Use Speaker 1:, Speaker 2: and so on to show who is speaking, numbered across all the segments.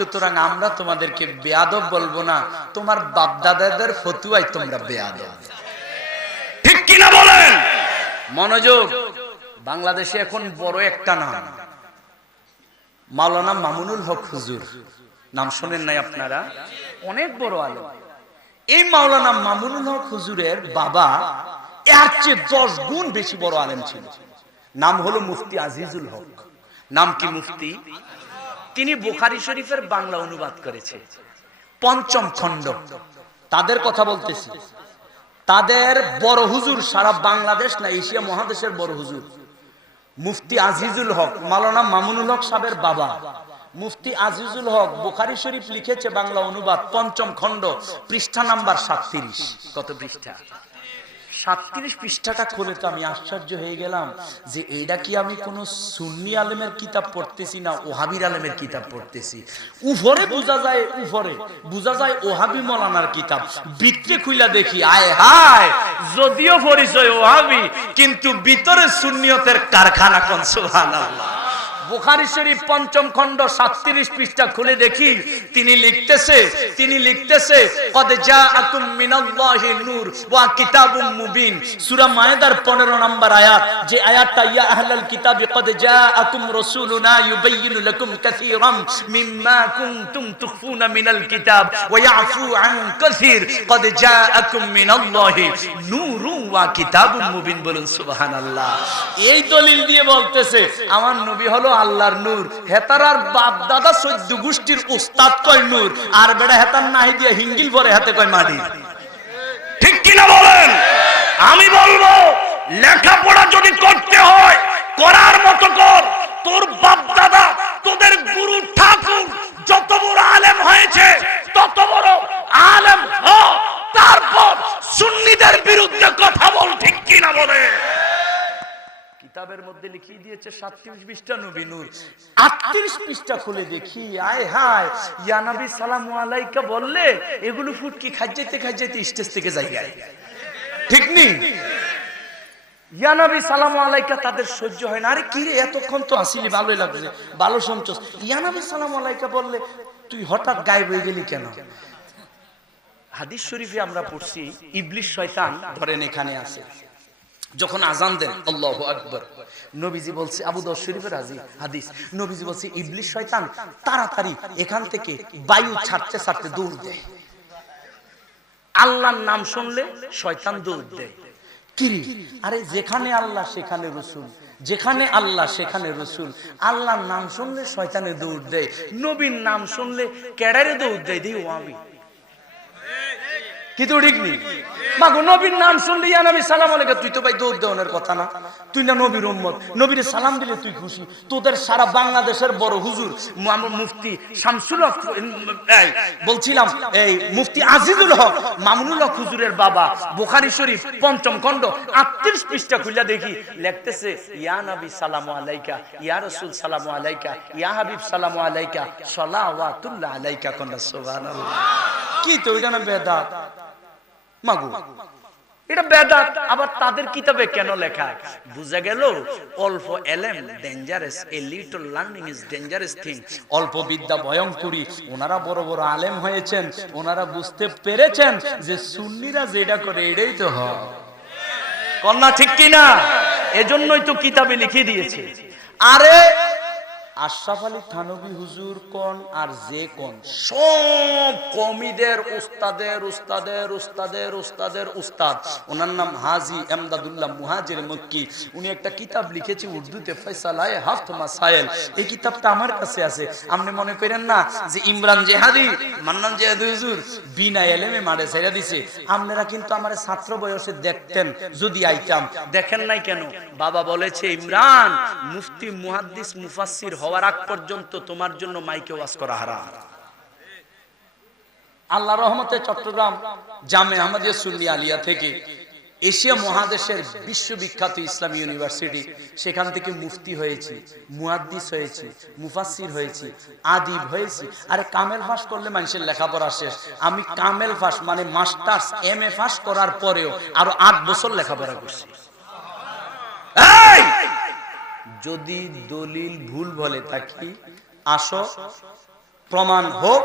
Speaker 1: সুতরাং আমরা তোমাদেরকে বেয়াদব বলব না। তোমার বাপ দাদাদের ফতুয়াই তোমরা বেয়াদব। ঠিক কিনা বলেন? মনোযোগ। বাংলাদেশে এখন বড় একটা নাম। মাওলানা মামুনুল হক হুজুর। নাম শোনেন নাই আপনারা? অনেক বড় আলো এই মাওলানা মামুনুল হক হুজুরের বাবা এর চেয়ে দশ গুণ বেশি বড় আলেম ছিল। নাম হলো মুফতি আজিজুল হক। নাম কি মুফতি? তিনি বুখারি শরীফের বাংলা অনুবাদ করেছে। পঞ্চম খণ্ড। তাদের কথা বলতেছি। তাদের বড় হুজুর সারা বাংলাদেশ না, এশিয়া মহাদেশের বড় হুজুর। মুফতি আজিজুল হক মালানা মামুনুল হক সাহেবের বাবা। মুফতি আজিজুল হক বুখারি শরীফ লিখেছে বাংলা অনুবাদ, পঞ্চম খণ্ড, পৃষ্ঠা নাম্বার সাতত্রিশ। কত পৃষ্ঠা? সাতত্রিশ পৃষ্ঠাটা খুলে তো আমি আশ্চর্য হয়ে গেলাম যে এইটা কি আমি কোন সুন্নি আলেমের কিতাব পড়তেছি না ওহাবির আলেমের কিতাব পড়তেছি? উফরে বোঝা যায় উফরে বোঝা যায় ওহাবি মলানার কিতাব। ভিতরে খুইলা দেখি, আয় হায়, যদিও পরিচয় ওহাবি, কিন্তু ভিতরে সুন্নিয়তের কারখানা কোন, সুবহানাল্লাহ। বুখারি শরীফ পঞ্চম খণ্ড সাতত্রিশ পৃষ্ঠা খুলে দেখি। তিনি লিখতেছে তিনি লিখতেছে, কদ জাআকুম মিনাল্লাহি নূর ওয়া কিতাবুম মুবিন। সূরা মায়েদার 15 নম্বর আয়াত, যে আয়াতটা, ইয়া আহলাল কিতাবি কদ জাআকুম রাসূলুনা ইউবাইয়িনু লাকুম কাসীরাম মিম্মা কুনতুম তুখফুনা মিনাল কিতাব ওয়া ইয়াফু আন কাসীর। কদ জাআকুম মিনাল্লাহি নূরু ওয়া কিতাবুম মুবিন। বলুন, সুবহানাল্লাহ। এই দলিল দিয়ে বলতেছে, আমার নবী হলো আল্লাহর নূর। হেতারার বাপ দাদা চোদ্দ গোষ্ঠীর উস্তাদ কয় নূর। আর বেড়া হেতার নাহি দিয়ে হিঙ্গিল ভরে হাতে কয় মাটি। ঠিক কিনা বলেন? আমি বলব, লেখাপড়া যদি করতে হয়, করার মতো কর। তোর বাপ দাদা, তোদের গুরু ঠাকুর যত বড় আলেম হয়েছে, তত বড় আলেম হ, তারপর সুন্নিদের বিরুদ্ধে কথা বল, ঠিক কিনা বলে কিতাবের মধ্যে লিখিয়ে দিয়েছে সাতত্রিশ পৃষ্ঠা নবী নূর। আটত্রিশ পৃষ্ঠা খুলে দেখি আয় হায়। ইয়ানবী সালাম আলাইকা বললে এগুলো ফুটকি খাইতে খাইতে স্টেজ থেকে যাই ঠিক নেই ইয়ানবী সালাম আলাইকা তাদের সহ্য হয় না। আরে কি রে এতক্ষণ তো আসিলি ভালোই লাগছে। ভালো শুনছস। ইয়ানবী সালাম আলাইকা বললে তুই হঠাৎ গায়েব হয়ে গেলি কেন? হাদিস শরীফে আমরা পড়ছি ইবলিশ শয়তান ধরেন এখানে আছে। যখন আজান দেন, আল্লাহ আকবর। নবীজি বলছে, আবু দর শরীফের হাদিস। নবীজি বলছে, ইবলিশ শয়তান তাড়াতাড়ি এখান থেকে বায়ু ছাড়তে ছাড়তে দৌড় দেয় আল্লাহর নাম শুনলে শয়তান দৌড় দেয় কিরি আরে, যেখানে আল্লাহ, সেখানে রসুল। যেখানে আল্লাহ, সেখানে রসুল। আল্লাহর নাম শুনলে শয়তানে দৌড় দেয়। নবীর নাম শুনলে ক্যাডারে দৌড় দেয়? দিই আমি। কিন্তু মাগো, নবীর নাম ইয়া নবী সালাম আলাইকা তুই তো ভাই কথা না। তুই না নবীর উম্মত। নবীর সালাম দিলে তুই খুশি। তোদের সারা বাংলাদেশের বড় হুজুর মুফতি শামসুল হক বলছিলাম, এই, মুফতি আজিজুল হক, মামুনুল হক হুজুরের বাবা, বুখারী শরীফ, পঞ্চম খণ্ড 38 পৃষ্ঠা খুলে দেখি, লিখতেছে, ইয়া নবী সালাম আলাইকা, ইয়া রাসূল সালাম আলাইকা, ইয়া হাবিব সালাম আলাইকা, সালাওয়াতুল্লাহ আলাইকা কোন সুবহানাল্লাহ। কি তো এটা না বেদাত? মাগু। এটা বেদাত, আবার তাদের কিতাবে কেন লেখা? বুঝা গেল, অল্প এলেম dangerous a little learning is dangerous thing অল্প বিদ্যা ভয়ঙ্করী, ওনারা বড় বড় আলেম হয়েছেন, ওনারা বুঝতে পেরেছেন যে সুন্নিরা যেটা করে, এটাই তো হয়। কন্যা ঠিক কিনা? এজন্যই তো কিতাবে লিখে দিয়েছে। আরে আশরাফ আলী থানবী হুজুর কোন আর যে কোন? সব কমিদের উস্তাদের উস্তাদের উস্তাদের উস্তাদের উস্তাদ। ওনার নাম হাজি এমদাদুল্লাহ মুহাজির মক্কি। উনি একটা কিতাব লিখেছে উর্দুতে, ফয়সালায়ে হাফত মাসাইল এই কিতাবটা আমার কাছে আছে। আপনি মনে করেন না যে ইমরান জেহাদি, মান্নান জেহাদি হুজুর বিনা এলেমে মারে ছেড়ে দিছে? আপনারা কিন্তু আমার ছাত্র বয়সে দেখতেন, যদি আইতাম। দেখেন নাই কেন? বাবা বলেছে, ইমরান, মুফতি, মুহাদ্দিস, মুফাসসির হওয়ার আগ পর্যন্ত তোমার জন্য মাইকে ওয়াজ করা হারাম। আল্লাহ রহমতে চট্টগ্রাম জামে আহমদিয়া সুন্নি আলিয়া থেকে এশিয়া মহাদেশের বিশ্ববিখ্যাত ইসলামী ইউনিভার্সিটি, সেখান থেকে মুফতি হয়েছি মুয়াদ্দিস হয়েছি, মুফাসসির হয়েছি, আদিব হয়েছি। আরে কামেল ফাঁস করলে মানুষের লেখাপড়া শেষ। আমি কামেল ফাঁস মানে মাস্টার্স, এম এ ফাঁস করার পরেও আরও আট বছর লেখাপড়া করছি! যদি দলিল ভুল বলে থাকি আসো? প্রমাণ হোক,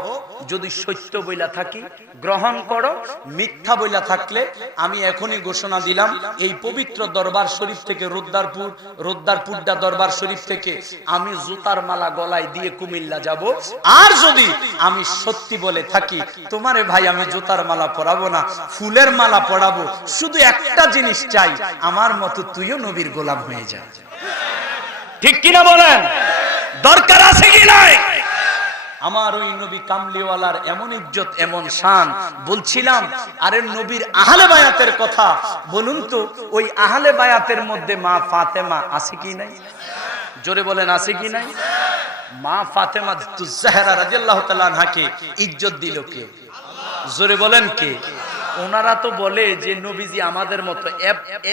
Speaker 1: যদি সত্য বইলা থাকি, গ্রহণ করো। মিথ্যা বইলা থাকলে আমি এখনই ঘোষণা দিলাম, এই পবিত্র দরবার শরীফ থেকে রোদ্দারপুর রোদ্দারপুরডা দরবার শরীফ থেকে আমি জুতার মালা গলায় দিয়ে কুমিল্লা যাব। আর যদি আমি সত্যি বলে থাকি, তোমারে ভাই আমি জুতার মালা পরাবো না, ফুলের মালা পরাবো, শুধু একটা জিনিস চাই, আমার মতো তুইও নবীর গোলাম হয়ে যা। ঠিক কিনা বলেন? দরকার আছে কি নাই? আমার ওই নবী কামলিওয়ালার এমন ইজ্জত, এমন শান, বলছিলাম, আরে নবীর আহলে বায়াতের কথা, বলুন তো, ওই আহলে বায়াতের মধ্যে মা ফাতেমা আছে কি নাই? জোরে বলেন, আছে কি নাই? মা ফাতেমা তুজাহরা রাদিয়াল্লাহু তাআলা আনহাকে ইজ্জত দিল কে? জোরে বলেন কে? ওনারা তো বলে যে, নবীজি আমাদের মতো।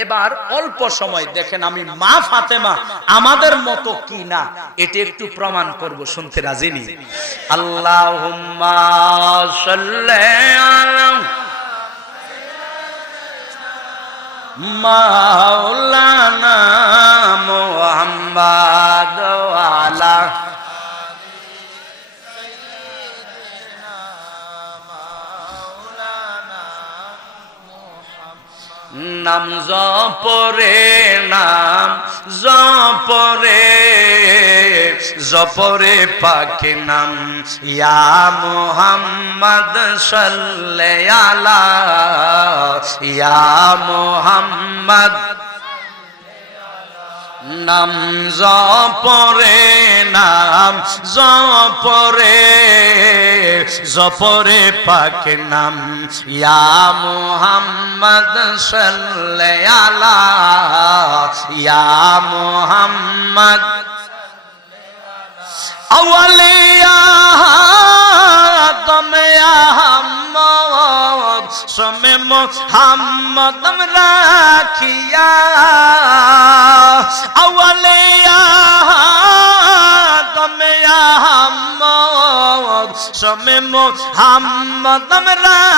Speaker 1: এবার অল্প সময়, দেখেন আমি মা ফাতেমা, আমাদের মতো কি না? এটা একটু প্রমাণ করব, শুনতে রাজি নি? আল্লাহুম্মা সাল্লি আলা মাওলানা মুহাম্মাদ ওয়ালা নাম জপরে নাম জপরে জপরে পাখি নাম। ইয়া মোহাম্মদ সাল্লে আলা ইয়া মোহাম্মদ নাম জপরে নাম জপরে জপরে পাক নাম। ইয়া মুহাম্মদ সাল্লে আলা ইয়া মুহাম্মদ আওয়ালিয়া সমে মোহাম্মদ রাখিয়া আওয়ালিয়া তমে আহম্মদ সমে মোহাম্মদ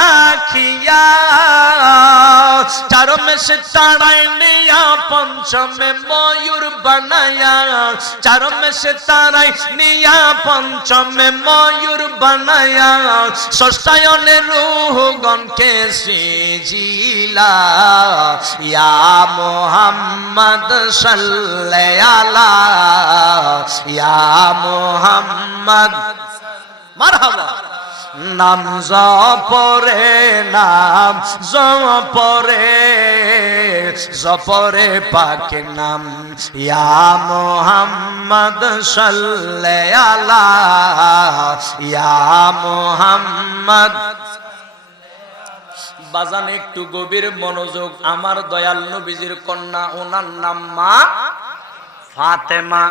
Speaker 1: রাখিয়া। চারমে সে তাড়াই নিয়া পঞ্চমে ময়ূর বানায়া চারমে সে তারাই নিয়া পঞ্চমে ময়ূর বানায়া ষষ্ঠায়নে রুহগণকে সিজিলা? ইয়া মোহাম্মদ সাল্লে ইয়া মোহাম্মদ। মারহাবা। নাম জপরে নাম জপরে জপরে পাকে নাম। ইয়া মোহাম্মদ সাল্লে আলা ইয়া মোহাম্মদ। বাজান, একটু গভীর মনোযোগ। আমার দয়াল নবীজির কন্যা ওনার নাম মা ফাতেমা।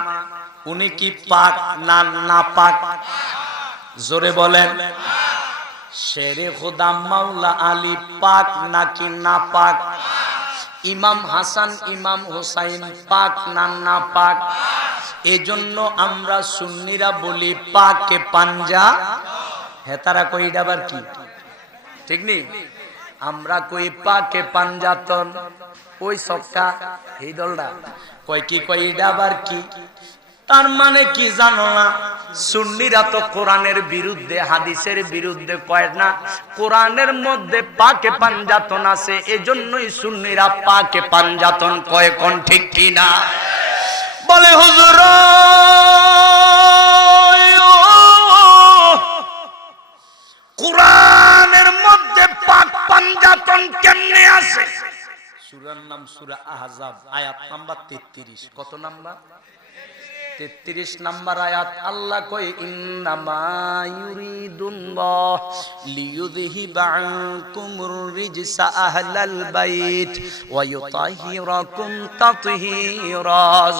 Speaker 1: উনি কি পাক না না পাক জোরে বলেন। শেরে খুদাম মাওলা আলী পাক নাকি না পাক? ইমাম হাসান, ইমাম হুসাইন পাক না না পাক? এজন্য আমরা সুন্নিরা বলি, পাকে পাঞ্জা হেতারা কই ডাবার কি? ঠিক নি? আমরা কই পাকে পাঞ্জাতন ওই সবটা, এই দলটা। কয় কি, কয় ডাবার কি? তার মানে কি জানো না? সুন্নিরা তো কোরআনের বিরুদ্ধে, হাদিসের বিরুদ্ধে কয় না, কোরআনের মধ্যে পাকে পাঞ্জাতন আছে, এজন্যই সুন্নিরা পাকে পাঞ্জাতন কয়, কোন ঠিক কিনা বলে হুজুর কোরআনের মধ্যে পাক পাঞ্জাতন কেমনে আছে? সূরার নাম সূরা আহজাব, আয়াত নাম্বার 33 কত নাম্বার? তেত্রিশ নম্বর আয়াত আল্লাহ কই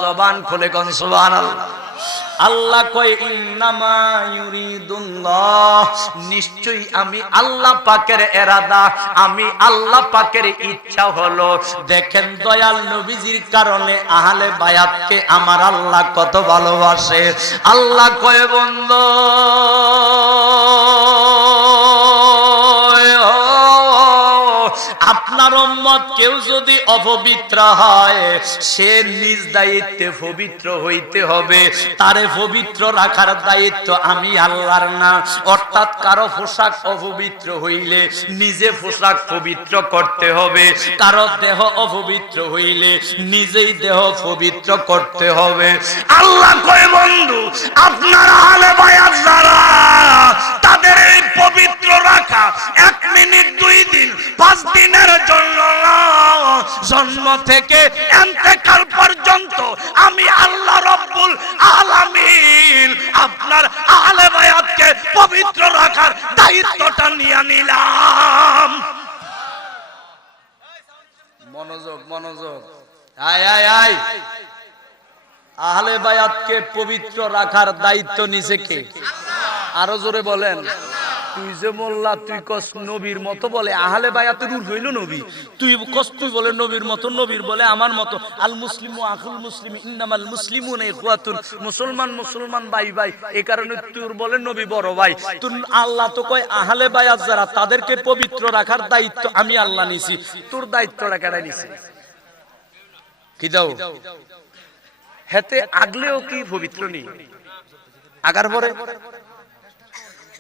Speaker 1: জবান খুলে কন সুবহানাল্লাহ। আল্লাহ নিশ্চয়ই আমি আল্লাহ পাকের এরাদা, আমি আল্লাহ পাকের ইচ্ছা হলো। দেখেন দয়াল নবীজির কারণে আহলে বায়াতকে আমার আল্লাহ কত ভালোবাসে। আল্লাহ কয়, বন্ধ আপনার উম্মত কেউ যদি অপবিত্র হয়, সে নিজ দায়িত্বে পবিত্র হইতে হবে। তারে পবিত্র রাখার দায়িত্ব আমি আল্লাহর না। অর্থাৎ কারও পোশাক অপবিত্র হইলে নিজে পোশাক পবিত্র করতে হবে। কারও দেহ অপবিত্র হইলে নিজেই দেহ পবিত্র করতে হবে। আল্লাহ কয়, বন্ধু, আপনার আলে বায়াত যারা, তাদের এই পবিত্র রাখা এক মিনিট দুই দিন থেকে এন্তেকাল পর্যন্ত আমি আল্লাহ রব্বুল আলামিন আপনার আলে বায়াতকে পবিত্র রাখার দায়িত্বটা নিয়ে নিলাম। মনোযোগ মনোযোগ। আয় আয় আয়। আহলে বায়াতকে পবিত্র রাখার দায়িত্ব নিছে কে? আরও জোরে বলেন। তুই যে তুই মতো বলে তুই তুই বলে বলে মতো। আল তোর বলে নবী বড় আল্লাহ তো কয় আহলে বায়াত যারা, তাদেরকে পবিত্র রাখার দায়িত্ব আমি আল্লাহ নিছি। তোর দায়িত্বটা কেডা নিছি? কি হেতে আগলেও কি পবিত্র নেই? আগার পরে?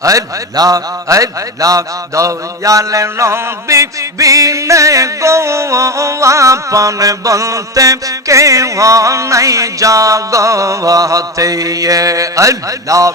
Speaker 1: আল্লাহ আল্লাহ দয়াল নবী বিনে গো আপন বলতে কেউ নাই জগতে আল্লাহ